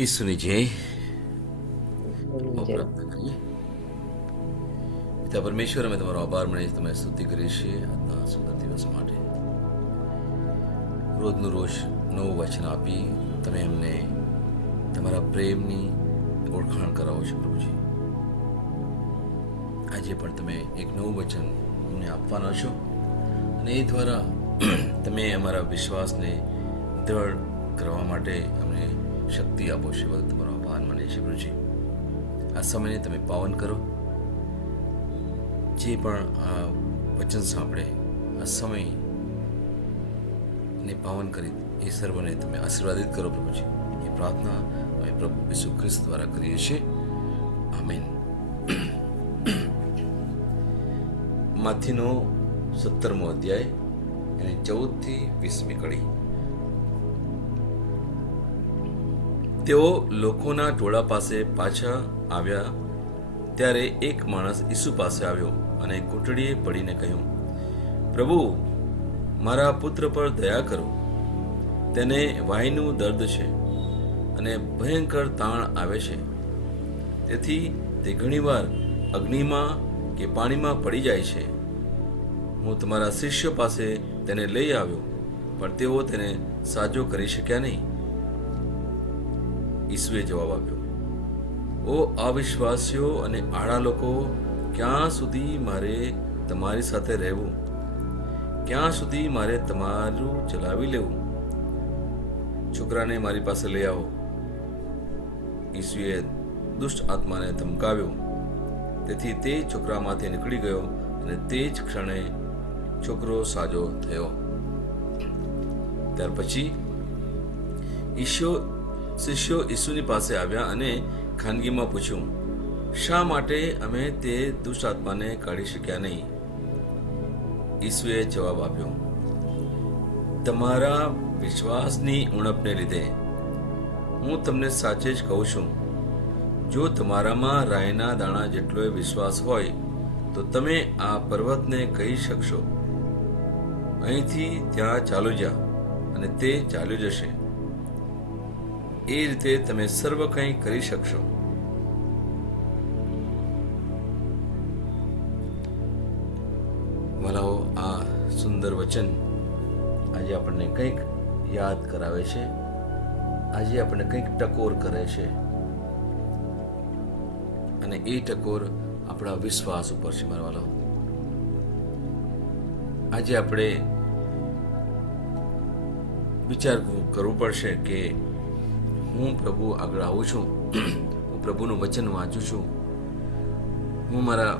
ઈસુની જય. પ્રાર્થના કરીએ. પિતા પરમેશ્વર, અમે તમારો આભાર માનીએ, તમે સ્તુતિ કરીએ છીએ આજના સુંદર દિવસ માટે. રોજનું રોજ નવું વચન આપી તમે એમને તમારા પ્રેમની ઓળખાણ કરાવો છો પ્રભુજી. આજે પણ તમે એક નવું વચન અમને આપવાના છો અને એ દ્વારા તમે અમારા વિશ્વાસને દ્રઢ કરવા માટે અમને શક્તિ આપો છો. બધું તમારો આભાર માનીએ છીએ પ્રભુજી. આ સમયને તમે પાવન કરો. જે પણ આ વચન સાંભળે આ સમયને પાવન કરી એ સર્વને તમે આશીર્વાદિત કરો પ્રભુજી. એ પ્રાર્થના અમે પ્રભુ ઈસુ ખ્રિસ્ત દ્વારા કરીએ છીએ. આમેન. માથીનો 17મો અધ્યાય અને 14 થી 20મી કડી. તેઓ લોકોના ટોળા પાસે પાછા આવ્યા ત્યારે એક માણસ ઈસુ પાસે આવ્યો અને ઘૂંટડીએ પડીને કહ્યું, પ્રભુ, મારા પુત્ર પર દયા કરો. તેને વાયનું દર્દ છે અને ભયંકર તાણ આવે છે. તેથી તે ઘણીવાર અગ્નિમાં કે પાણીમાં પડી જાય છે. હું તમારા શિષ્ય પાસે તેને લઈ આવ્યો, પણ તેઓ તેને સાજો કરી શક્યા નહીં. ઈસુએ જવાબ આપ્યો, ઓ અવિશ્વાસીઓ અને આળા લોકો, ક્યાં સુધી મારે તમારી સાથે રહેવું? ક્યાં સુધી મારે તમારું ચલાવી લેવું? છોકરાને મારી પાસે લઈ આવો. ઈસુએ દુષ્ટ આત્માને ધમકાવ્યો. તેથી તે છોકરામાંથી નીકળી ગયો અને તે જ ક્ષણે છોકરો સાજો થયો. ત્યાર પછી શિષ્યો ઈસુની પાસે આવ્યા અને ખાનગીમાં પૂછ્યું, શા માટે અમે તે દુષ્ટ આત્માને કાઢી શક્યા નહીં? ઈસુએ જવાબ આપ્યો, તમારા વિશ્વાસની ઉણપને લીધે. હું તમને સાચે જ કહું છું, જો તમારામાં રાઈના દાણા જેટલો વિશ્વાસ હોય તો તમે આ પર્વતને કહી શકશો, અહીંથી ત્યાં ચાલ્યો જા, અને તે ચાલ્યો જશે. એ રીતે તમે સર્વ કંઈ કરી શકશો. વલાઓ, આ સુંદર વચન આજે આપણને કંઈક યાદ કરાવે છે. આજે આપણને કંઈક ટકોર કરે છે અને એ ટકોર આપણા વિશ્વાસ ઉપર છે. મારા વાલાઓ, આજે આપણે વિચાર કરવું પડશે કે હું પ્રભુ આગળ આવું છું, હું પ્રભુનું વચન વાંચું છું, હું મારા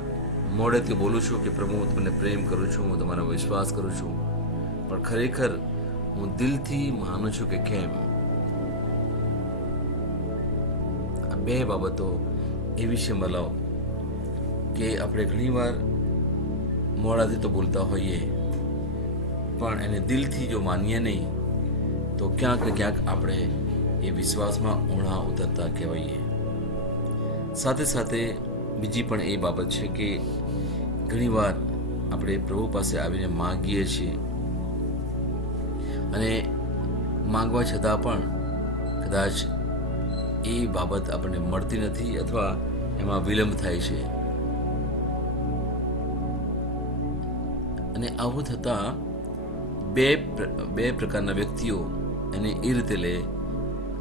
મોઢેથી બોલું છું કે પ્રભુ, હું તમને પ્રેમ કરું છું, હું તમારો વિશ્વાસ કરું છું, પણ ખરેખર હું દિલથી માનું છું કે કેમ? આ બે બાબતો એ વિશે મલાવો કે આપણે ઘણીવાર મોઢાથી તો બોલતા હોઈએ, પણ એને દિલથી જો માનીએ નહીં તો ક્યાંક ને ક્યાંક આપણે એ વિશ્વાસમાં ઊણા ઉતરતા કહેવાઈએ. સાથે સાથે બીજી પણ એ બાબત છે કે ઘણીવાર આપણે પ્રભુ પાસે આવીને માંગીએ છીએ અને માંગવા છતાં પણ કદાચ એ બાબત આપણને મળતી નથી અથવા એમાં વિલંબ થાય છે. અને આવું થતાં બે પ્રકારના વ્યક્તિઓ એને એ રીતે લે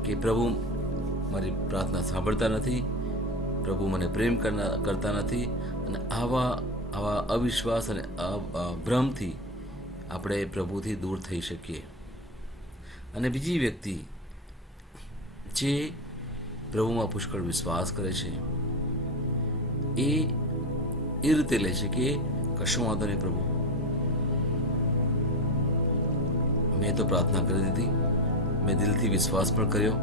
કે પ્રભુ મારી પ્રાર્થના સાંભળતા નથી, પ્રભુ મને પ્રેમ કરતા નથી, અને આવા અવિશ્વાસ અને ભ્રમથી આપણે પ્રભુથી દૂર થઈ શકીએ. અને બીજી વ્યક્તિ જે પ્રભુમાં પુષ્કળ વિશ્વાસ કરે છે એ રીતે લે છે કે કશો વાંધો નહીં પ્રભુ, મેં તો પ્રાર્થના કરી દીધી, મેં દિલથી વિશ્વાસ પણ કર્યો,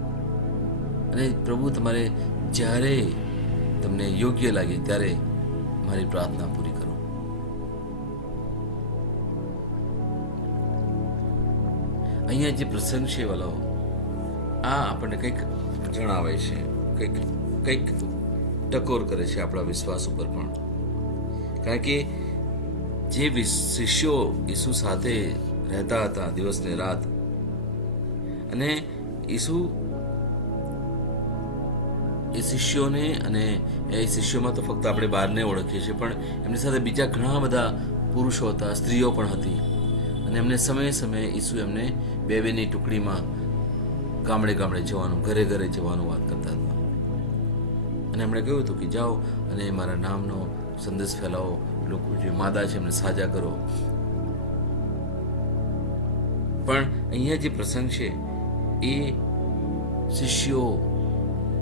અને પ્રભુ તમારે જ્યારે તમને યોગ્ય લાગે ત્યારે મારી પ્રાર્થના પૂરી કરો. અહીંયા જે પ્રસંગ છે વાલાઓ, આ આપણને કંઈક જણાવે છે, કંઈક ટકોર કરે છે આપણા વિશ્વાસ ઉપર પણ. કારણ કે જે શિષ્યો ઈસુ સાથે રહેતા હતા દિવસ ને રાત, અને ઈસુ એ શિષ્યોને, અને એ શિષ્યોમાં તો ફક્ત આપણે બહારને ઓળખીએ છીએ, પણ એમની સાથે બીજા ઘણા બધા પુરુષો હતા, સ્ત્રીઓ પણ હતી. અને એમને સમયે સમયે ઈસુ એમને બે બેની ટુકડીમાં ગામડે ગામડે જવાનું, ઘરે ઘરે જવાનું વાત કરતા હતા. અને એમણે કહ્યું હતું કે જાઓ અને મારા નામનો સંદેશ ફેલાવો, લોકો જે માદા છે એમને સાજા કરો. પણ અહીંયા જે પ્રસંગ છે એ શિષ્યો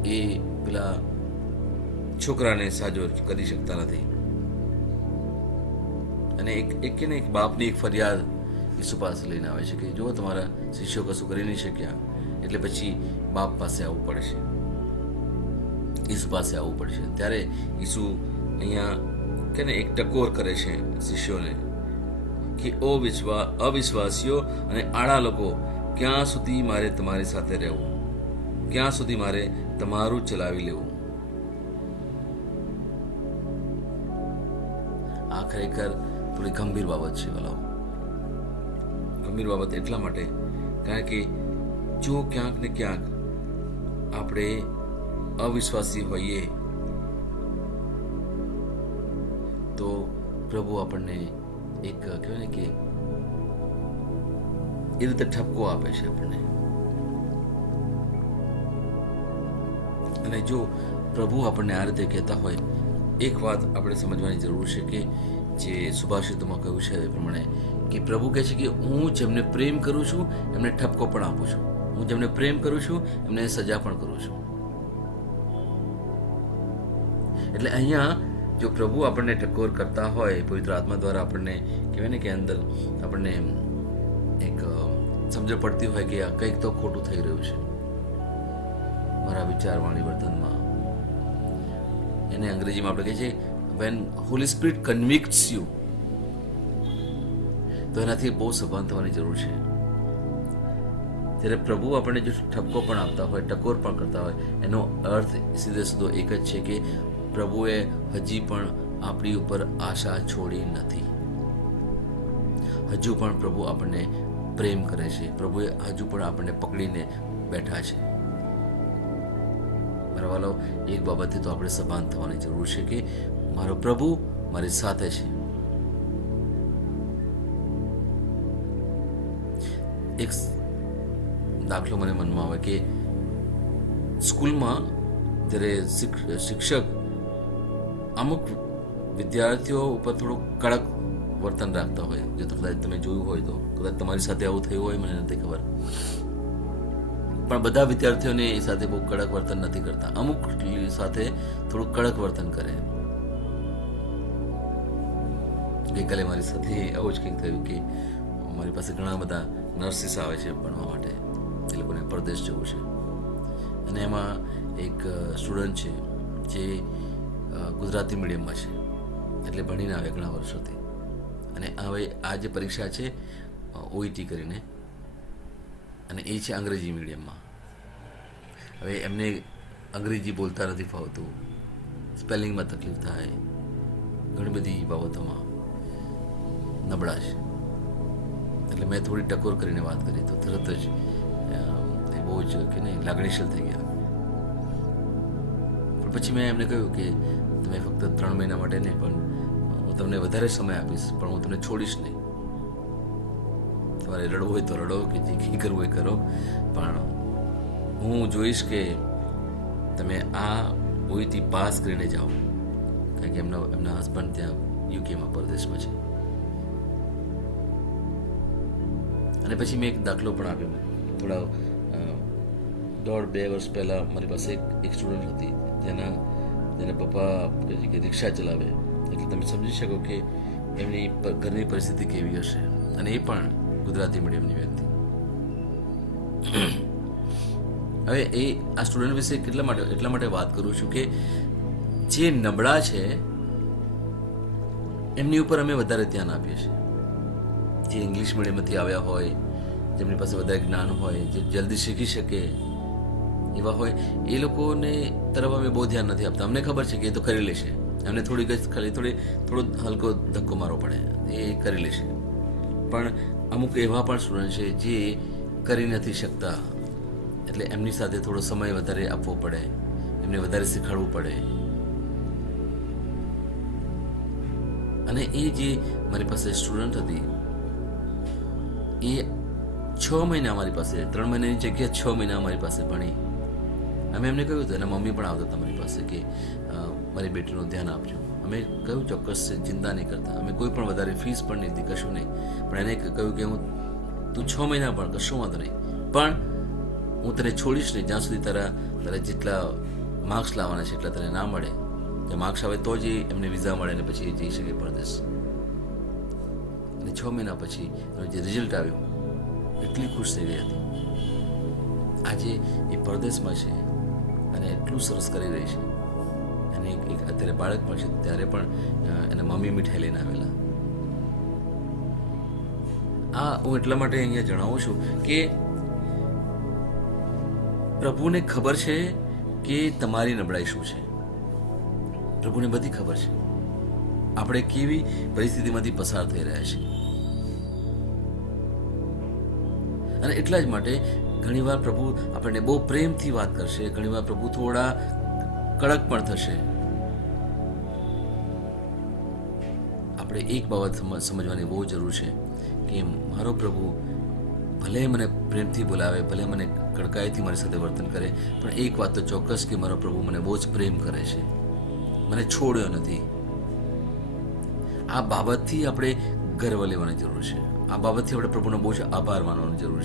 એ પેલા છોકરાને સાજો કરી શકતા નથી. અને એક કે ને એક બાપની એક ફરિયાદ ઈસુ પાસે લઈને આવે છે કે જો તમારા શિષ્યો કશું કરી નહીં શક્યા, એટલે પછી બાપ પાસે આવવું પડશે, ઈસુ પાસે આવવું પડશે. ત્યારે ઈસુ અહીંયા કે ને એક ટકોર કરે છે શિષ્યોને કે અવિશ્વાસીઓ અને આડા લોકો, ક્યાં સુધી મારે તમારી સાથે રહેવું, ક્યાં સુધી મારે તમારું ચલાવી લેવું. આ ખરેખર થોડી ગંભીર બાબત છે વાલાઓ. ગંભીર બાબત એટલા માટે કારણ કે જો ક્યાંક ને ક્યાંક આપણે અવિશ્વાસી હોઈએ તો પ્રભુ આપણને એક કહેવાય ને કે એ રીતે ઠપકો આપે છે આપણને. અને જો પ્રભુ આપણને આ રીતે કહેતા હોય, એક વાત આપણે સમજવાની જરૂર છે કે જે સુભાષિતોમાં કહ્યું છે એ પ્રમાણે કે પ્રભુ કહે છે કે હું જેમને પ્રેમ કરું છું એમને ઠપકો પણ આપું છું, હું જેમને પ્રેમ કરું છું એમને સજા પણ કરું છું. એટલે અહીંયા જો પ્રભુ આપણને ટકોર કરતા હોય પવિત્ર આત્મા દ્વારા, આપણને કહેવાય ને કે અંદર આપણને એક સમજણ પડતી હોય કે આ કંઈક તો ખોટું થઈ રહ્યું છે મારા વિચાર, વાણી, વર્તનમાં. એને અંગ્રેજીમાં આપણે કહીએ છીએ when Holy Spirit convicts you, તો એનાથી બહુ સભાન થવાની જરૂર છે. ત્યારે પ્રભુ આપણને જો ઠપકો પણ આપતા હોય, ટકોર પણ કરતા હોય, એનો અર્થ સીધે સીધો એક જ છે કે પ્રભુએ હજી પણ આપણી ઉપર આશા છોડી નથી. હજુ પણ પ્રભુ આપણને પ્રેમ કરે છે, પ્રભુએ હજુ પણ આપણને પકડીને બેઠા છે. મારા વાલો, એક બાબતથી તો આપણે સભાન થવાની જરૂર છે કે મારો પ્રભુ મારી સાથે છે. એક દાખલો મને મનમાં આવે કે સ્કૂલમાં જ્યારે શિક્ષક અમુક વિદ્યાર્થીઓ ઉપર થોડું કડક વર્તન રાખતા હોય, જે તો કદાચ તમે જોયું હોય તો, કદાચ તમારી સાથે આવું થયું હોય, મને નથી ખબર, પણ બધા વિદ્યાર્થીઓને એ સાથે બહુ કડક વર્તન નથી કરતા. અમુક સાથે થોડું કડક વર્તન કરે. ગઈકાલે મારી સાથે આવું જ કંઈક થયું કે મારી પાસે ઘણા બધા નર્સિસ આવે છે ભણવા માટે, એ લોકોને પરદેશ જવું છે. અને એમાં એક સ્ટુડન્ટ છે જે ગુજરાતી મીડિયમમાં છે, એટલે ભણીને આવે ઘણા વર્ષોથી. અને હવે આ જે પરીક્ષા છે ઓઈટી કરીને, અને એ છે અંગ્રેજી મીડિયમમાં. હવે એમને અંગ્રેજી બોલતા નથી ફાવતું, સ્પેલિંગમાં તકલીફ થાય, ઘણી બધી બાબતોમાં નબળા છે. એટલે મેં થોડી ટકોર કરીને વાત કરી તો તરત જ એ બહુ જ કે નહીં લાગણીશીલ થઈ ગયા. પણ પછી મેં એમને કહ્યું કે તમે ફક્ત 3 મહિના માટે નહીં, પણ હું તમને વધારે સમય આપીશ, પણ હું તમને છોડીશ નહીં. તમારે રડવું હોય તો રડો, કે જે કંઈ કરવું હોય કરો, પણ હું જોઈશ કે તમે આ ઓઈટી પાસ કરીને જાઓ. કારણ કે એમના હસબન્ડ ત્યાં યુકેમાં પરદેશમાં છે. અને પછી મેં એક દાખલો પણ આપ્યો. થોડા 1.5-2 વર્ષ પહેલાં મારી પાસે એક સ્ટુડન્ટ હતી જેના પપ્પા કે રિક્ષા ચલાવે, એટલે તમે સમજી શકો કે એમની ઘરની પરિસ્થિતિ કેવી હશે. અને એ પણ ગુજરાતી મીડિયમની વ્યક્તિ. હવે એ આ સ્ટુડન્ટ વિશે એટલા માટે વાત કરું છું કે જે નબળા છે એમની ઉપર અમે વધારે ધ્યાન આપીએ છીએ. જે ઇંગ્લિશ મીડિયમથી આવ્યા હોય, જેમની પાસે વધારે જ્ઞાન હોય, જે જલ્દી શીખી શકે એવા હોય, એ લોકોને તરફ અમે બહુ ધ્યાન નથી આપતા. અમને ખબર છે કે એ તો કરી લેશે, એમને થોડો હલકો ધક્કો મારવો પડે, એ કરી લેશે. પણ અમુક એવા પણ સ્ટુડન્ટ છે જે કરી નથી શકતા, એટલે એમની સાથે થોડો સમય વધારે આપવો પડે. એમને વધારે શીખવાડવું પડે. અને એ જે મારી પાસે સ્ટુડન્ટ હતી એ 6 મહિના અમારી પાસે, 3 મહિનાની જગ્યા 6 મહિના અમારી પાસે ભણી. અમે એમને કહ્યું હતું, એના મમ્મી પણ આવતા હતા મારી પાસે કે મારી બેટીનું ધ્યાન આપજો. અમે કહ્યું ચોક્કસ છે, ચિંતા નહીં કરતા. અમે કોઈ પણ વધારે ફીસ પણ નહીં હતી, કશું નહીં. પણ એને કહ્યું કે તું 6 મહિના પણ કશું વાંધો નહીં, પણ હું તને છોડીશ નહીં જ્યાં સુધી તારા જેટલા માર્ક્સ લાવવાના છે એટલા તને ના મળે. જે માર્ક્સ આવે તો જ એમને વિઝા મળે ને પછી એ જઈ શકે પરદેશ. અને 6 મહિના પછી એનું જે રિઝલ્ટ આવ્યું એટલી ખુશ થઈ ગઈ હતી. આજે એ પરદેશમાં છે અને એટલું સરસ કરી રહી છે. અને એક અત્યારે બાળક પણ છે, ત્યારે પણ એના મમ્મી મીઠાઈ લઈને આવેલા. આ હું એટલા માટે અહીંયા જણાવું છું કે પ્રભુને ખબર છે કે તમારી નબળાઈ શું છે. પ્રભુને બધી ખબર છે આપણે કેવી પરિસ્થિતિમાંથી પસાર થઈ રહ્યા છીએ. અને એટલા જ માટે ઘણીવાર પ્રભુ આપણને બહુ પ્રેમથી વાત કરશે, ઘણીવાર પ્રભુ થોડા કડક પણ થશે. આપણે એક બાબત સમજવાની બહુ જરૂર છે કે મારો પ્રભુ ભલે મને પ્રેમથી બોલાવે, ભલે મને કડકાઈથી મારી સાથે વર્તન કરે, પણ એક વાત તો ચોક્કસ કે મારો પ્રભુ મને બહુ જ પ્રેમ કરે છે, મને છોડ્યો નથી. આ બાબતથી આપણે ગર્વ લેવાની જરૂર છે. આ બાબતથી આપણે પ્રભુનો બહુ જ આભાર માનવાની જરૂર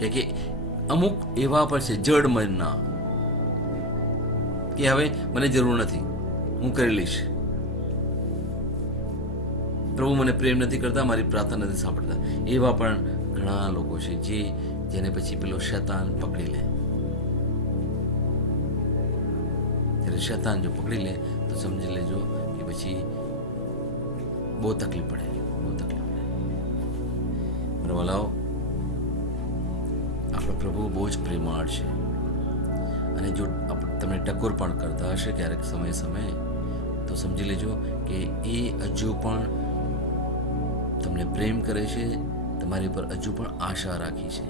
છે કે અમુક એવા પણ છે જડ મનના કે હવે મને જરૂર નથી, હું કરી લઈશ. પ્રભુ મને પ્રેમ નથી કરતા, મારી પ્રાર્થના નથી સાંભળતા. એવા પણ ઘણા લોકો છે જેને પછી પેલો શૈતાન પકડી લે. જ્યારે શૈતાન જો પકડી લે તો સમજી લેજો કે પછી બહુ તકલીફ પડે. વાલાઓ, આપણો પ્રભુ બહુ જ પ્રેમાળ છે. અને જો તમને ટકોર પણ કરતા હશે ક્યારેક સમયે તો સમજી લેજો કે એ હજુ પણ તમને પ્રેમ કરે છે, તમારી પર હજુ પણ આશા રાખી છે.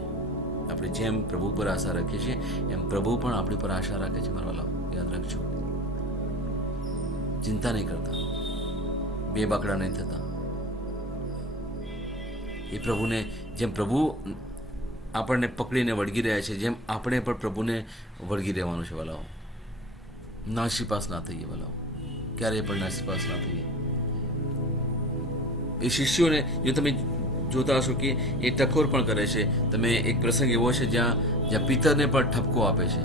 આપણે જેમ પ્રભુ પર આશા રાખીએ છીએ એમ પ્રભુ પણ આપણી પર આશા રાખે છે. મારા વાલાઓ, યાદ રાખજો. ચિંતા નહીં કરતા, બે બાકડા નહીં થતા. એ પ્રભુને જેમ પ્રભુ આપણને પકડીને વળગી રહ્યા છે, જેમ આપણે પણ પ્રભુને વળગી રહેવાનું છે. વાલાઓ, નાસીપાસ ના થઈએ. વાલાઓ, ક્યારેય પણ નાસીપાસ ના થઈએ. એ શિષ્યોને જો તમે જોતા હશો કે એ ટકોર પણ કરે છે. તમે એક પ્રસંગ એવો છે જ્યાં પિતરને પણ ઠપકો આપે છે,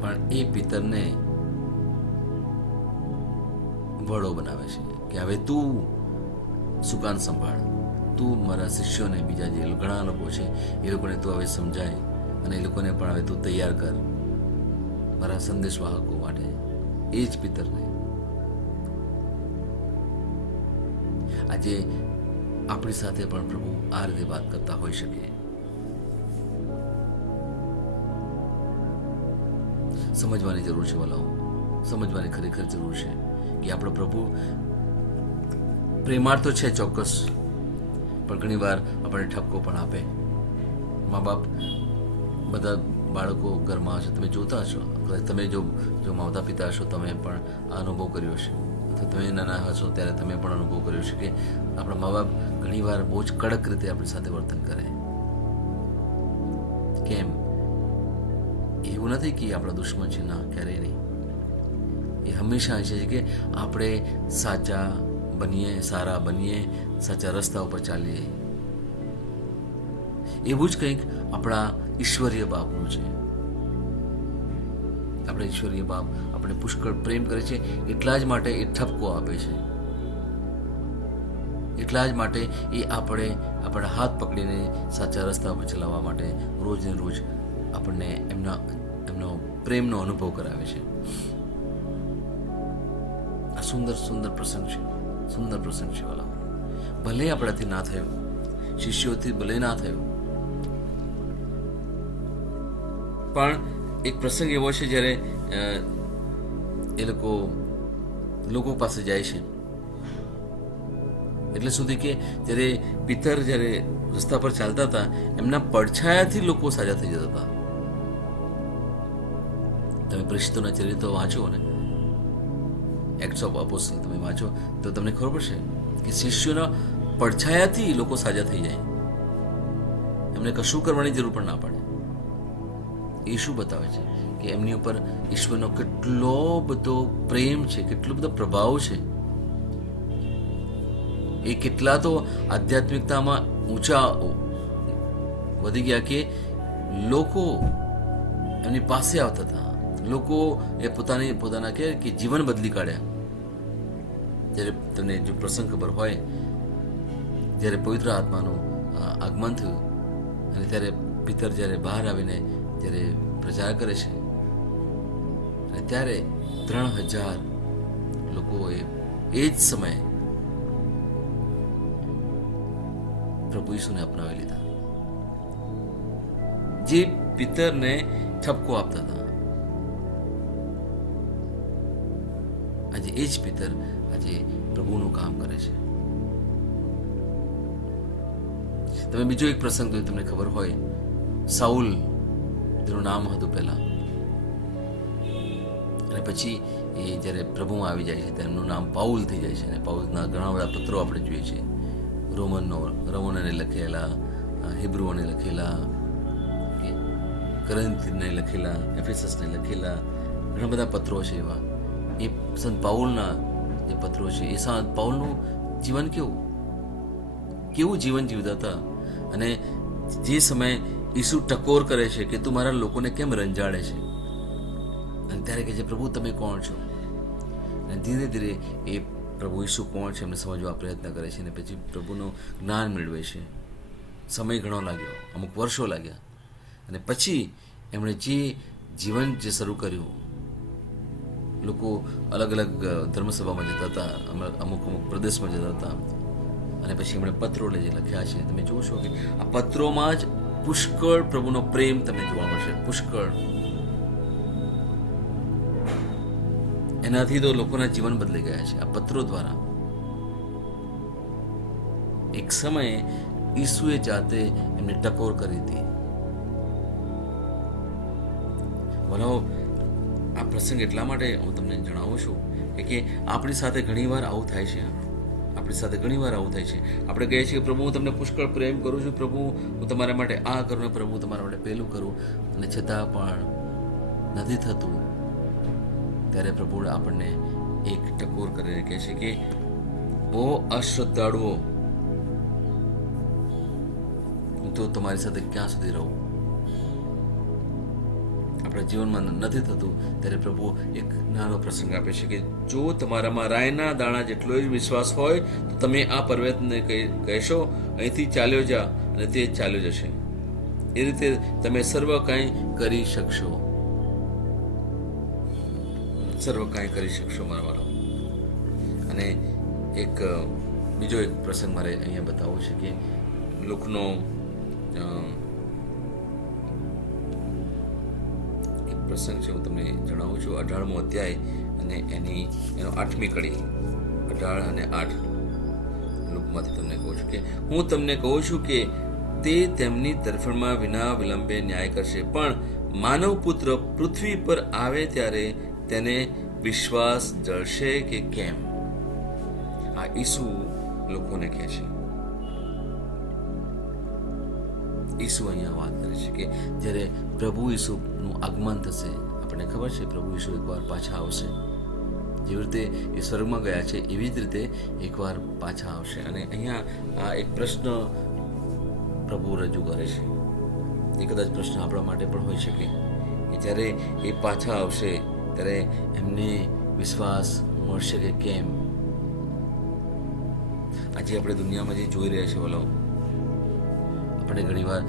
પણ એ પિતરને વડો બનાવે છે કે હવે તું સુકાન સંભાળ, તું મારા શિષ્યોને, બીજા જે ઘણા લોકો છે એ લોકોને તું હવે સમજાય અને એ લોકોને પણ હવે તું તૈયાર કર મારા સંદેશવાહકો માટે. એ જ પિતરને આજે આપણી સાથે પણ પ્રભુ આ રીતે વાત કરતા હોઈ શકે. સમજવાની જરૂર છે વાલાઓ, સમજવાની ખરેખર જરૂર છે કે આપણો પ્રભુ પ્રેમાળ તો છે ચોક્કસ, પણ ઘણી વાર આપણને ઠપકો પણ આપે. મા બાપ બધા બાળકો ઘરમાં હશે, તમે જોતા હશો, તમે જો માતા પિતા હશો તમે પણ આ અનુભવ કર્યો હશે, અથવા તમે નાના હશો ત્યારે તમે પણ અનુભવ કર્યો છે કે આપણા મા બાપ ઘણી વાર બહુ જ કડક રીતે આપણી સાથે વર્તન કરે. કેમ? એવું નથી કે આપણા દુશ્મન છે, ના, ક્યારેય નહીં. એ હંમેશા છે કે આપણે સાચા બનીએ, સારા બનીએ, સાચા રસ્તા ઉપર ચાલીએ. એવું જ કંઈક આપણા ઈશ્વરીય બાપનું છે. આપણા ઈશ્વરીય બાપ આપણે પુષ્કળ પ્રેમ કરે છે, એટલા જ માટે એ ઠપકો આપે છે. એટલા જ માટે એ આપણા હાથ પકડીને સાચા રસ્તા પર ચલાવવા માટે રોજ ને રોજ આપણને એમનો પ્રેમનો અનુભવ કરાવે છે. આ સુંદર પ્રસંગ છે, સુંદર પ્રસંગ છે વાલા. ભલે આપણાથી ના થયું, શિષ્યોથી ભલે ના થયું, પણ એક પ્રસંગ એવો છે જ્યારે એ લોકો પાસે જાય છે એટલે સુધી કે જ્યારે પિતર જ્યારે રસ્તા પર ચાલતા હતા, એમના પડછાયાથી લોકો સાજા થઈ જતા હતા. તમે પ્રેષિતોના ચરિત્રો વાંચો ને, એક્ટ્સ ઓફ અપોસ્ટલ તમે વાંચો તો તમને ખબર પડશે કે શિષ્યોના પડછાયાથી લોકો સાજા થઈ જાય, એમને કશું કરવાની જરૂર પણ ના પડે. એ શું બતાવે છે કે એમની ઉપર ઈશ્વરનો કેટલો બધો પ્રેમ છે, કેટલો બધો પ્રભાવ છે. એ કેટલા તો આધ્યાત્મિકતામાં ઊંચા વધી ગયા કે લોકો એમની પાસે આવતા હતા, લોકો એ પોતાના કે જીવન બદલી કાઢ્યા. જ્યારે તમને જો પ્રસંગ ખબર હોય, જ્યારે પવિત્ર આત્માનું આગમન થયું અને ત્યારે પિતર જ્યારે બહાર આવીને જ્યારે પ્રચાર કરે છે અને ત્યારે 3000 લોકોએ એ જ સમયે પ્રભુ ઈસુને અપનાવી લીધા. જે પિતરને ઠપકો આપતા હતા, આજે એ જ પિતર આજે પ્રભુનું કામ કરે છે. તમે બીજો એક પ્રસંગ તો તમને ખબર હોય, સાઉલ જેનું નામ હતું પહેલા, અને પછી એ જ્યારે પ્રભુમાં આવી જાય છે તેમનું નામ પાઉલ થઈ જાય છે. અને પાઉલના ઘણા બધા પત્રો આપણે જોઈએ છીએ, રોમનોને લખેલા, હિબ્રુઓને લખેલા, કરંથીને લખેલા, એફેસસને લખેલા ઘણા બધા પત્રો છે એવા. એ સંત પાઉલના જે પત્રો છે, એ સંત પાઉલનું જીવન કેવું જીવન જીવતા હતા. અને જે સમયે ઈસુ ટકોર કરે છે કે તું મારા લોકોને કેમ રંજાડે છે, અને ત્યારે કહે છે પ્રભુ તમે કોણ છો. અને ધીરે ધીરે એ પ્રભુ ઈસુ કોણ છે એમને સમજવા પ્રયત્ન કરે છે, અને પછી પ્રભુનું જ્ઞાન મેળવે છે. સમય ઘણો લાગ્યો, અમુક વર્ષો લાગ્યા, અને પછી એમણે જે જીવન જે શરૂ કર્યું, લોકો અલગ અલગ ધર્મસભામાં જતા હતા, અમુક પ્રદેશમાં જતા હતા, અને પછી એમણે પત્રો લખ્યા છે. તમે જોશો કે આ પત્રોમાં જ પુષ્કળ પ્રભુનો પ્રેમ તમને જોવા મળશે, પુષ્કળ. એનાથી તો લોકોના જીવન બદલાઈ ગયા છે આ પત્રો દ્વારા. એક સમયે ઈસુએ જાતે એમને ટકોર કરી હતી. વલાઓ, આ પ્રસંગ એટલા માટે હું તમને જણાવું છું કે આપણી સાથે ઘણીવાર આવું થાય છે. આપણે કહીએ છીએ કે પ્રભુ હું તમને પુષ્કળ પ્રેમ કરું છું, પ્રભુ હું તમારા માટે આ કરું, પ્રભુ તમારા માટે પેલું કરું, અને છતાં પણ નથી થતું. ત્યારે પ્રભુ આપણને એક ટકોર કરીને કહે છે કે ઓ અશ્રદ્ધાળુઓ, હું તો તમારી સાથે ક્યાં સુધી રહું. આપણા જીવનમાં નથી થતું ત્યારે પ્રભુ એક નાનો પ્રસંગ આપે છે કે જો તમારામાં રાયના દાણા જેટલો જ વિશ્વાસ હોય તો તમે આ પર્વતને કહેશો અહીંથી ચાલ્યો જા, અને તે ચાલ્યો જશે. એ રીતે તમે સર્વ કાંઈ કરી શકશો મારા વાળો. અને બીજો એક પ્રસંગ મારે અહીંયા બતાવવો છે કે લોકનો પ્રસંગ છે, હું તમને જણાવું છું. 18મો અધ્યાય અને એનો 8મી કડી, 18 અને 8 લોકમાંથી તમને કહું છું કે હું તમને કહું છું કે તે તેમની તરફેણમાં વિના વિલંબે ન્યાય કરશે, પણ માનવ પુત્ર પૃથ્વી પર આવે ત્યારે તેને વિશ્વાસ જળશે કે કેમ. આ ઈસુ લોકોને કહે છે. ઈસુ અહીંયા વાત કરે છે કે જ્યારે પ્રભુ ઈસુનું આગમન થશે, આપણને ખબર છે પ્રભુ ઈસુ એકવાર પાછા આવશે. જેવી રીતે એ સ્વર્ગમાં ગયા છે એવી જ રીતે એકવાર પાછા આવશે. અને અહીંયા આ એક પ્રશ્ન પ્રભુ રજૂ કરે છે. એ કદાચ પ્રશ્ન આપણા માટે પણ હોઈ શકે કે જ્યારે એ પાછા આવશે ત્યારે એમને વિશ્વાસ મળશે કે કેમ. આજે આપણે દુનિયામાં જે જોઈ રહ્યા છે વલાઓ, આપણે ઘણીવાર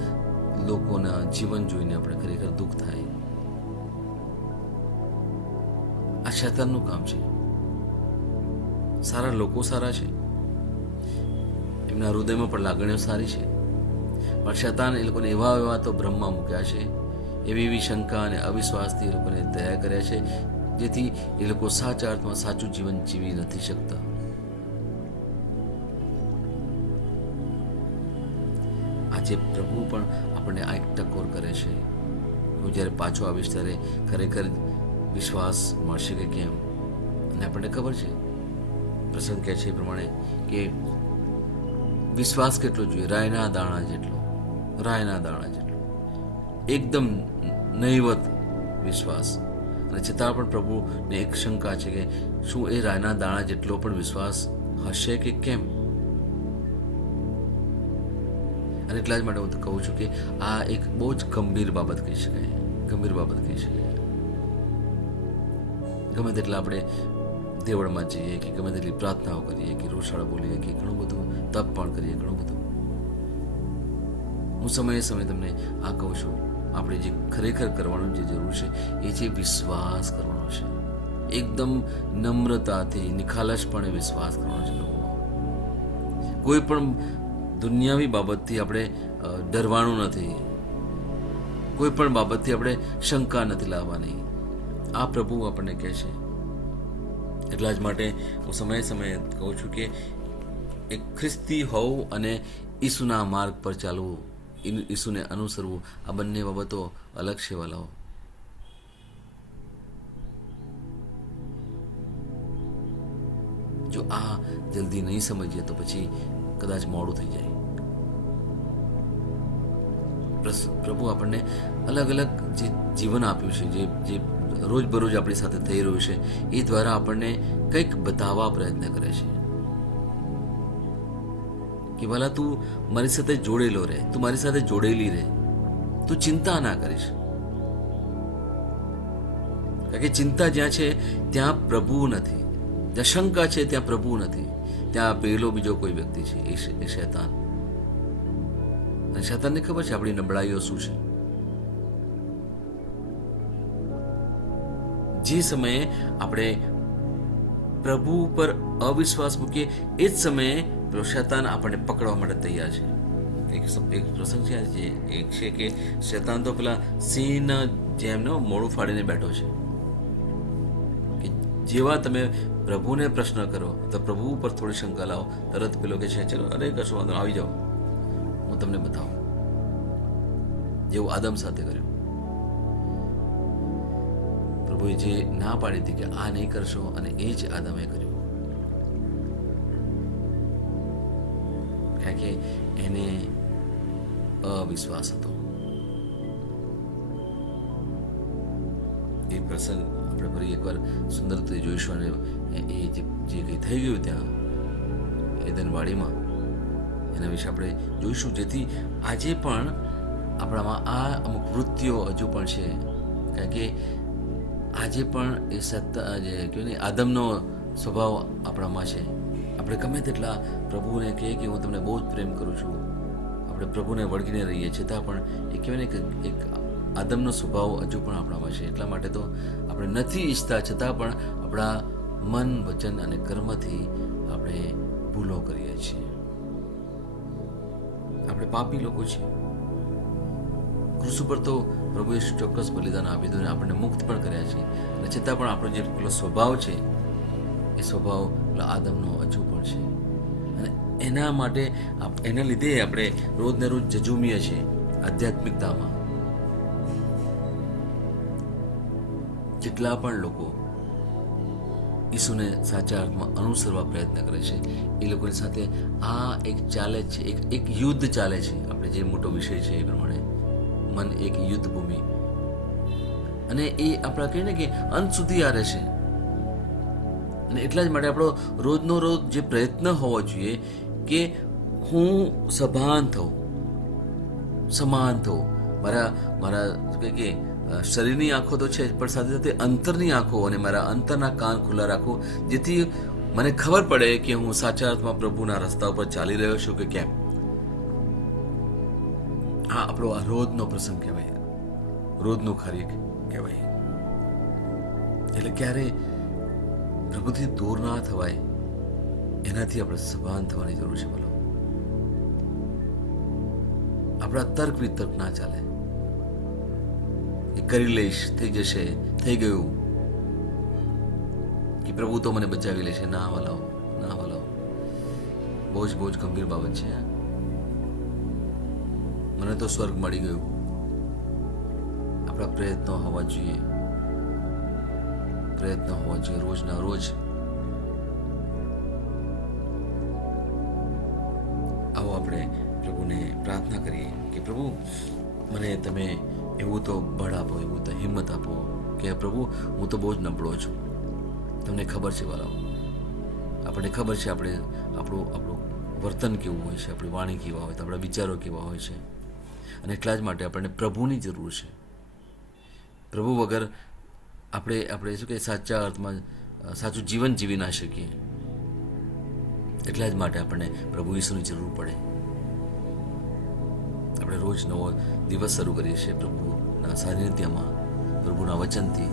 લોકોના જીવન જોઈને આપણે ખરેખર દુઃખ થાય. આ શૈતાનનું કામ છે. સારા લોકો સારા છે, એમના હૃદયમાં પણ લાગણીઓ સારી છે, પણ શૈતાન એ લોકોને એવા તો ભ્રમમાં મૂક્યા છે, એવી શંકા અને અવિશ્વાસથી એ લોકોને તૈયાર કર્યા છે, જેથી એ લોકો સાચા અર્થમાં સાચું જીવન જીવી નથી શકતા. આજે પ્રભુ પણ આપણને આ એક ટકોર કરે છે. હું જ્યારે પાછો આવીશ ત્યારે ખરેખર વિશ્વાસ મળશે કે કેમ. અને આપણને ખબર છે, પ્રસંગ કહે છે એ પ્રમાણે કે વિશ્વાસ કેટલો જોઈએ? રાયના દાણા જેટલો, રાયના દાણા જેટલો, એકદમ નહિવત વિશ્વાસ. અને છતાં પણ પ્રભુને એક શંકા છે કે શું એ રાયના દાણા જેટલો પણ વિશ્વાસ હશે કે કેમ. અને એટલા જ માટે હું કહું છું કે આ એક બહુ જ ગંભીર બાબત કહી શકાય, ગંભીર બાબત કહી શકાય. ગમે તેટલા આપણે દેવળમાં જઈએ કે ગમે તેટલી પ્રાર્થનાઓ કરીએ કે રોષાળા બોલીએ કે ઘણું બધું તપ પણ કરીએ, ઘણું બધું, હું સમયે સમયે તમને આ કહું છું, આપણે જે ખરેખર કરવાનું જે જરૂર છે એ છે વિશ્વાસ કરવાનો છે. એકદમ નમ્રતાથી, નિખાલસપણે વિશ્વાસ કરવાનો છે લોકો. કોઈ પણ દુનિયાવી બાબતથી આપણે ડરવાનું નથી, કોઈ પણ બાબતથી આપણે શંકા નથી લાવવાની. આ પ્રભુ આપણને કહે છે. એટલા જ માટે હું સમયે સમયે કહું છું કે એક ખ્રિસ્તી હોવું અને ઈસુના માર્ગ પર ચાલવું, ઈસુને અનુસરવું, આ બંને બાબતો અલગ છે વાલાઓ. જો આ જલ્દી નહીં સમજીએ તો પછી કદાચ મોડું થઈ જાય. પ્રભુ આપણને અલગ અલગ જે જીવન આપ્યું છે, જે રોજબરોજ આપણી સાથે થઈ રહ્યું છે, એ દ્વારા આપણને કંઈક બતાવવા પ્રયત્ન કરે છે કે ભલા તું મારી સાથે જોડેલો રહે, તું મારી સાથે જોડેલી રહે, તું ચિંતા ના કરીશ. કારણ કે ચિંતા જ્યાં છે ત્યાં પ્રભુ નથી, જ્યાં શંકા છે ત્યાં પ્રભુ નથી, ત્યાં પેલો બીજો કોઈ વ્યક્તિ છે, એ શૈતાન. અને શૈતાનને ખબર છે આપણી નબળાઈઓ શું છે. જે સમયે આપણે પ્રભુ પર અવિશ્વાસ મૂકીએ એ જ સમયે પેલો શૈતાન આપણને પકડવા માટે તૈયાર છે. એક પ્રસંગ છે જે એક છે કે શૈતાન તો પેલા સિંહના જેમનો મોડું ફાડીને બેઠો છે કે જેવા તમે પ્રભુને પ્રશ્ન કરો તો પ્રભુ ઉપર થોડી શંકા લાવો, તરત પેલો કે છે ચલો અરે કશું વાંધો, આવી જાઓ, હું તમને બતાવું. જેવું આદમ સાથે કર્યું. પ્રભુએ જે ના પાડી હતી કે આ નહીં કરશો, અને એ જ આદમે કર્યું. કારણ કે એને અવિશ્વાસ હતો. એ પ્રસંગ આપણે ફરી એકવાર સુંદર રીતે જોઈશું, અને એ જે કંઈ થઈ ગયું ત્યાં એદનવાડીમાં એના વિશે આપણે જોઈશું, જેથી આજે પણ આપણામાં આ અમુક વૃત્તિઓ હજુ પણ છે. કારણ કે આજે પણ એ સત્તા જે કહેવાય ને આદમનો સ્વભાવ આપણામાં છે. આપણે ગમે તેટલા પ્રભુને કહીએ કે હું તમને બહુ જ પ્રેમ કરું છું, આપણે પ્રભુને વળગીને રહીએ છતાં પણ એ કહેવાય ને કે એક આદમનો સ્વભાવ હજુ પણ આપણામાં છે. એટલા માટે તો આપણે નથી ઈચ્છતા છતાં પણ આપણા મન, વચન અને કર્મથી આપણે ભૂલો કરીએ છીએ. આપણે પાપી લોકો છીએ. ક્રુસ ઉપર તો પ્રભુએ ચોક્કસ બલિદાન આપી દીધું, આપણને મુક્ત પણ કર્યા છે, અને છતાં પણ આપણો જે પેલો સ્વભાવ છે એ સ્વભાવ પેલા આદમનો હજુ પણ છે. અને એના માટે એના લીધે આપણે રોજને રોજ જજુમીએ છીએ આધ્યાત્મિકતામાં. જેટલા પણ લોકો ઈસુને સાચા અર્થમાં અનુસરવા પ્રયત્ન કરે છે એ લોકોની સાથે આ એક ચાલે છે, એક યુદ્ધ ચાલે છે. આપણે જે મોટો વિષય છે એ પ્રમાણે મન એક યુદ્ધ ભૂમિ, અને એ આપણા કહીએ ને કે અંત સુધી આ રહેશે. અને એટલા જ માટે આપણો રોજનો રોજ જે પ્રયત્ન હોવો જોઈએ કે હું સભાન થઉં, સમાન થઉં. મારા કે શરીરની આંખો તો છે જ, પણ સાથે સાથે અંતરની આંખો અને મારા અંતરના કાન ખુલ્લા રાખું, જેથી મને ખબર પડે કે હું સાચા અર્થમાં પ્રભુના રસ્તા ઉપર ચાલી રહ્યો છું કે કેમ. આ આપણો આ રોજનો પ્રસંગ કહેવાય, રોજનું કાર્ય કહેવાય. એટલે ક્યારે પ્રભુથી દૂર ના થવાય, એનાથી આપણે સભાન થવાની જરૂર છે. બોલો, આપણા તર્ક વિતર્ક ના ચાલે. એ કરી લઈશ, થઈ જશે, થઈ ગયું, કે પ્રભુ તો મને બચાવી લેશે. ના વાલાઓ, ના વાલાઓ, બહુ જ ગંભીર બાબત છે. મને તો સ્વર્ગ મળી ગયું. આપણા પ્રયત્નો હોવા જોઈએ, રોજના રોજ. આવો આપણે પ્રભુને પ્રાર્થના કરીએ કે પ્રભુ મને તમે એવું તો બળ આપો, એવું તો હિંમત આપો કે પ્રભુ હું તો બહુ જ નબળો છું. તમને ખબર છે વાલાઓ, આપણને ખબર છે આપણું વર્તન કેવું હોય છે, આપણી વાણી કેવા હોય છે, આપણા વિચારો કેવા હોય છે. અને એટલા જ માટે આપણને પ્રભુની જરૂર છે. પ્રભુ વગર આપણે શું કે સાચા અર્થમાં સાચું જીવન જીવી ના શકીએ. એટલા જ માટે આપણને પ્રભુ ઈસુની જરૂર પડે. આપણે રોજ નવો દિવસ શરૂ કરીએ છીએ પ્રભુના સાનિધ્યમાં, પ્રભુના વચનથી.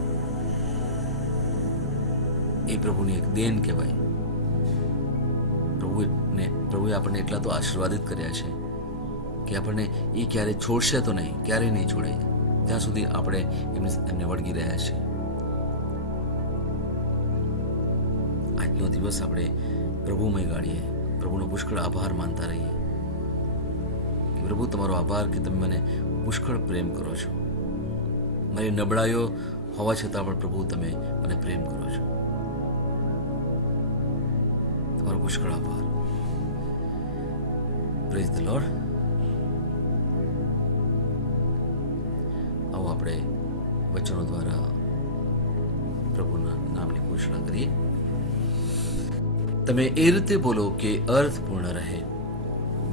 એ પ્રભુની એક દેન કહેવાય. પ્રભુએ આપણને એટલા તો આશીર્વાદિત કર્યા છે કે આપણને એ ક્યારે છોડશે તો નહીં, ક્યારેય નહીં છોડે, ત્યાં સુધી આપણે એમને વળગી રહ્યા છીએ. આજનો દિવસ આપણે પ્રભુમય ગાળીએ, પ્રભુનો પુષ્કળ આભાર માનતા રહીએ કે પ્રભુ તમારો આભાર કે તમે મને પુષ્કળ પ્રેમ કરો છો. મારી નબળાઈઓ હોવા છતાં પણ પ્રભુ તમે મને પ્રેમ કરો છો. તમારો પુષ્કળ આભાર. Praise the lord. આવો આપણે વચનો દ્વારા પ્રભુના નામની ઘોષણા કરીએ. તમે એ રીતે બોલો કે અર્થપૂર્ણ રહે.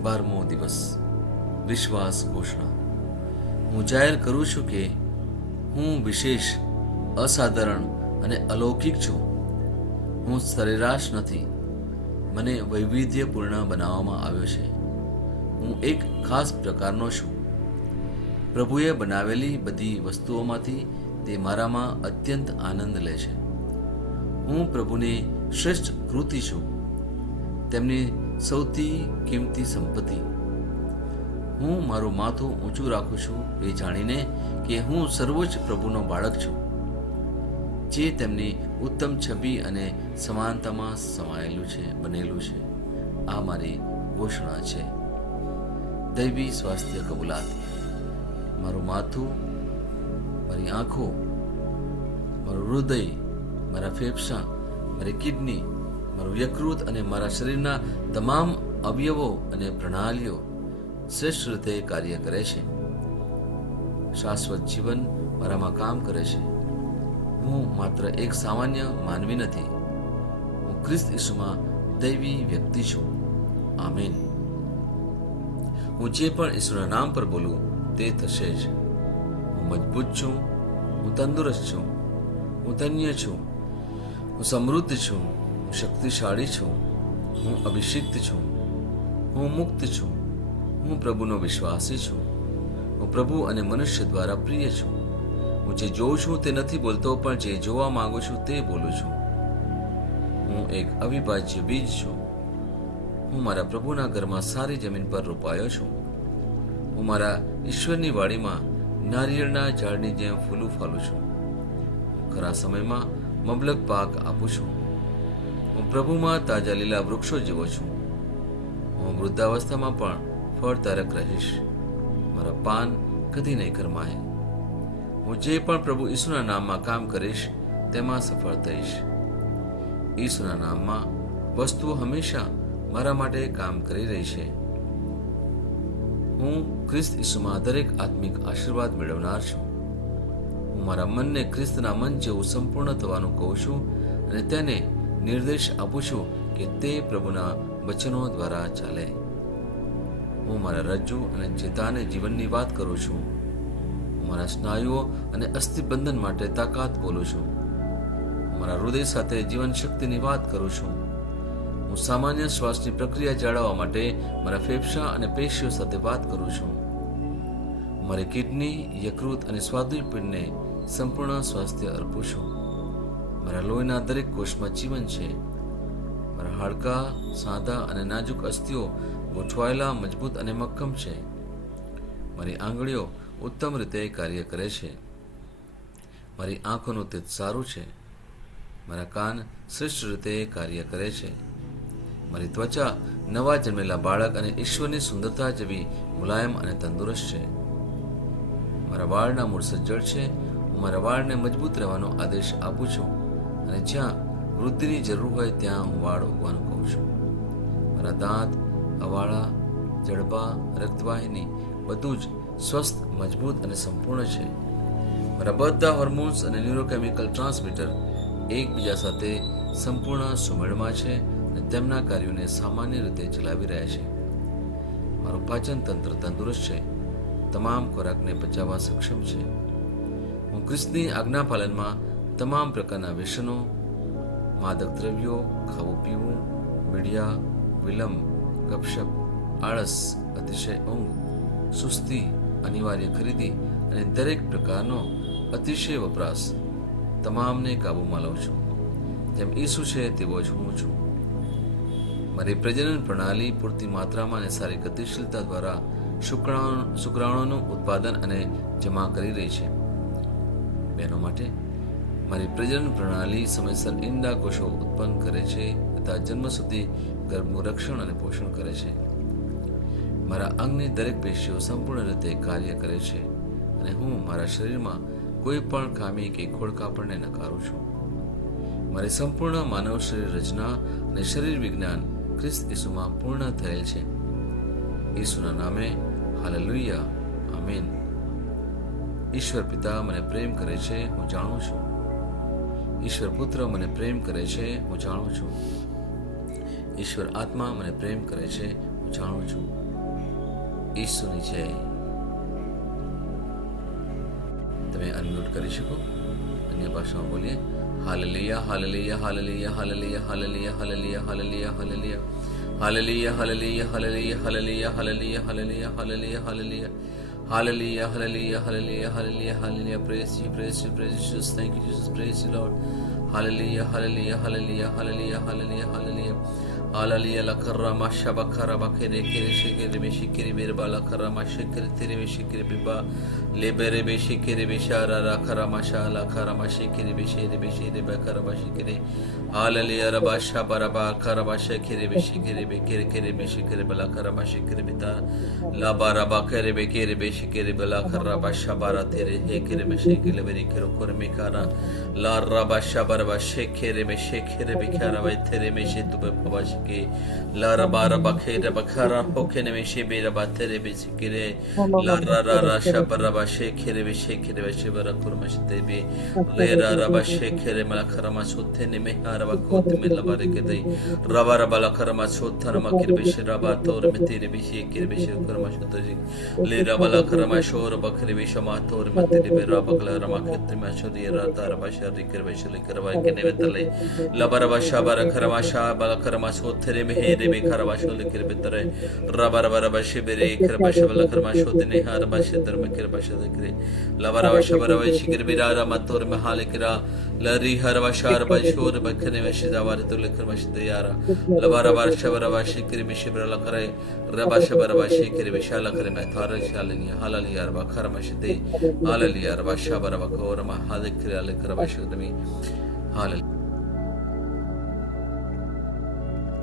12મો દિવસ, વિશ્વાસ ઘોષણા. હું જાહેર કરું છું કે હું વિશેષ, અસાધારણ અને અલૌકિક છું. હું સરેરાશ નથી. મને વૈવિધ્યપૂર્ણ બનાવવામાં આવ્યો છે. હું એક ખાસ પ્રકારનો છું. પ્રભુએ બનાવેલી બધી વસ્તુઓમાંથી તે મારામાં અત્યંત આનંદ લે છે. હું પ્રભુની શ્રેષ્ઠ કૃતિ છું, તેમની સૌથી કિંમતી સંપત્તિ. હું મારું માથું ઊંચું રાખું છું એ જાણીને કે હું સર્વોચ્ચ પ્રભુનો બાળક છું, જે તેમની ઉત્તમ છબી અને સમાનતામાં બનેલું છે. આ મારી ઘોષણા છે. દૈવી સ્વાસ્થ્ય કબૂલાત. મારું માથું, મારી આંખો, મારું હૃદય, મારા ફેફસા, મારી કિડની, મારું યકૃત અને મારા શરીરના તમામ અવયવો અને પ્રણાલીઓ શ્રેષ્ઠ રીતે કાર્ય કરે છે. શાશ્વત જીવન મારામાં કામ કરે છે. હું માત્ર એક સામાન્ય માનવી નથી. હું ખ્રિસ્ત ઈસુમાં દૈવી વ્યક્તિ છું. આમીન. હું જે પણ ઈસુના નામ પર બોલું તે થશે જ. હું મજબૂત છું. હું તંદુરસ્ત છું. હું ધન્ય છું. હું સમૃદ્ધ છું. હું શક્તિશાળી છું. હું અભિષિક્ત છું. હું મુક્ત છું. હું પ્રભુનો વિશ્વાસી છું. હું પ્રભુ અને મનુષ્ય દ્વારા પ્રિય છું. હું જે જોઉં છું તે નથી બોલતો, પણ જે જોવા માંગુ છું તે બોલું છું. હું એક અવિભાજ્ય બીજ છું. હું મારા પ્રભુના ઘરમાં સારી જમીન પર રોપાયો છું. હું મારા ઈશ્વરની વાડીમાં નારિયેળના ઝાડની જેમ ફૂલું ફાલું છું. હું ખરા સમયમાં મબલક પાક આપું છું. હું પ્રભુમાં તાજા લીલા વૃક્ષો જેવો છું. હું વૃદ્ધાવસ્થામાં પણ ફળદાયક રહીશ. મારા પાન કદી નહીં કરમાય. હું જે પણ પ્રભુ ઈસુના નામમાં કામ કરીશ તેમાં સફળ થઈશ. ઈસુના નામમાં વસ્તુઓ હંમેશા મારા માટે કામ કરી રહી છે. હું ખ્રિસ્ત ઈસુમાં દરેક આત્મિક આશીર્વાદ મેળવનાર છું. હું મારા મનને ખ્રિસ્તના મન જેવું સંપૂર્ણ થવાનું કહું છું અને તેને નિર્દેશ આપું છું કે તે પ્રભુના વચનો દ્વારા ચાલે. હું મારા રજ્જુ અને ચેતાને જીવનની વાત કરું છું. હું મારા સ્નાયુઓ અને અસ્થિબંધન માટે તાકાત બોલું છું. હું મારા હૃદય સાથે જીવન શક્તિની વાત કરું છું. હું સામાન્ય શ્વાસની પ્રક્રિયા જાળવવા માટે મારા ફેફસા અને પેશીઓ સાથે વાત કરું છું. મારી કિડની, યકૃત અને સ્વાદુપિંડને સંપૂર્ણ સ્વાસ્થ્ય અર્પું છું. મારા લોહીના દરેક કોષમાં જીવન છે. મારા હાડકાં સાદા અને નાજુક અસ્થિઓ ગોઠવાયેલા, મજબૂત અને મક્કમ છે. મારી આંગળીઓ ઉત્તમ રીતે કાર્ય કરે છે. મારી આંખોનું તેજ સારું છે. મારા કાન શ્રેષ્ઠ રીતે કાર્ય કરે છે. મારી ત્વચા નવા જન્મેલા બાળક અને ઈશ્વરની સુંદરતા જેવી મુલાયમ અને તંદુરસ્ત છે. મારા વાળના મૂળ સજ્જડ છે. હું મારા વાળને મજબૂત રહેવાનો આદેશ આપું છું અને જ્યાં વૃદ્ધિની જરૂર હોય ત્યાં હું વાળ ઉગવાનું કહું છું. મારા દાંત, અવાળા, જડબા, રક્તવાહિની બધું જ સ્વસ્થ, મજબૂત અને સંપૂર્ણ છે. મારા બધા હોર્મોન્સ અને ન્યુરોકેમિકલ ટ્રાન્સમીટર એકબીજા સાથે સંપૂર્ણ સુમેળમાં છે અને તેમના કાર્યોને સામાન્ય રીતે ચલાવી રહ્યા છે. મારું પાચન તંત્ર તંદુરસ્ત છે. તમામ ખોરાકને પચાવવા સક્ષમ છે. હું ખ્રિસ્તની આજ્ઞા પાલનમાં તમામ પ્રકારના વ્યસનો, માદક દ્રવ્યો, ખાવું પીવું, મીડિયા, વિલંબ, ગપશપ, આળસ, અતિશય ઊંઘ, સુસ્તી, અનિવાર્ય ખરીદી અને દરેક પ્રકારનો અતિશય વપરાશ તમામને કાબૂમાં લઉં છું. જેમ ઈસુ છે તેવો જ હું છું. મારી પ્રજનન પ્રણાલી પૂરતી માત્રામાં અને સારી ગતિશીલતા દ્વારા શુક્રાણુનું ઉત્પાદન અને જમા કરી રહી છે. બહેનો માટે મારી પ્રજનન પ્રણાલી સમયસર ઈંડા કોષો ઉત્પન્ન કરે છે તથા જન્મ સુધી ગર્ભનું રક્ષણ અને પોષણ કરે છે. મારા અંગની દરેક પેશીઓ સંપૂર્ણ રીતે કાર્ય કરે છે અને હું મારા શરીરમાં કોઈ પણ ખામી કે ખોડખાપણને નકારું છું. મારી સંપૂર્ણ માનવ શરીર રચના અને શરીર વિજ્ઞાન ખ્રિસ્ત ઈસુમાં પૂર્ણ થયેલ છે. ઈસુના નામે હાલેલુયા, આમીન. ઈશ્વર પિતા મને પ્રેમ કરે છે, હું જાણું છું. ઈશ્વર પુત્ર મને પ્રેમ કરે છે, હું જાણું છું. ઈશ્વર આત્મા મને પ્રેમ કરે છે, હું જાણું છું. ઈસુની જય. તમે અનમ્યુટ કરી શકો, અન્ય ભાષામાં બોલીએ. Hallelujah, hallelujah, hallelujah, hallelujah, hallelujah, hallelujah, hallelujah, hallelujah, hallelujah, hallelujah, hallelujah, hallelujah, hallelujah, hallelujah, hallelujah, hallelujah. Hallelujah, hallelujah, hallelujah, hallelujah, hallelujah. Praise you, praise you, praise you, Jesus. Thank you, Jesus. Praise you, Lord. Hallelujah, hallelujah, hallelujah, hallelujah, hallelujah, hallelujah. Hallelujah, la karama shabakara bakere kere shekere be shekere berba la karama shekere tere be shekere biba lebere be shekere be shara la karama shala karama shekere be shere be shere be karama shekere. Hallelujah, rabba shabaraba karama shekere be shekere be kere kere be shekere bala karama shekere bita la baraba kere be shekere bala karaba shabara tere he kere be shekere be kero kore me kara la rabba shabaraba shekere be kara be tere me shetu be baba ke la rabara bakhere bakhara hokene me shebe rabatere be shekere la ra shabara ba shekere be shebara kurma shitebe le ra shekere mala karama sothene me haraba kote me labare ke dei rabara bala karama sothana makir be shiraba tor me tere be shekere be kurma shotari le rabala karama shor bakhre be shama tor me tere be rabagla rama kete me shodi ra tar ba shari kerbe shli karwa ke ne vetale labara ba shabara karama shabala karama sothre me here be karwa sholi kerbe tare rabara ba shibere kerba shabala karama shodne harba shedar me kerba shadre labara ba shabara ba shikir be ra mator me halikra lari harwa sharba shor bakhne me shidawar to lekar ma shidayara labara ba shabara ba shikir me shibra la kare raba shabara ba shikir be shala kare me thar shalani halali arba karma shide halali arba shabara ba kor ma halikra lekar ba shodmi halal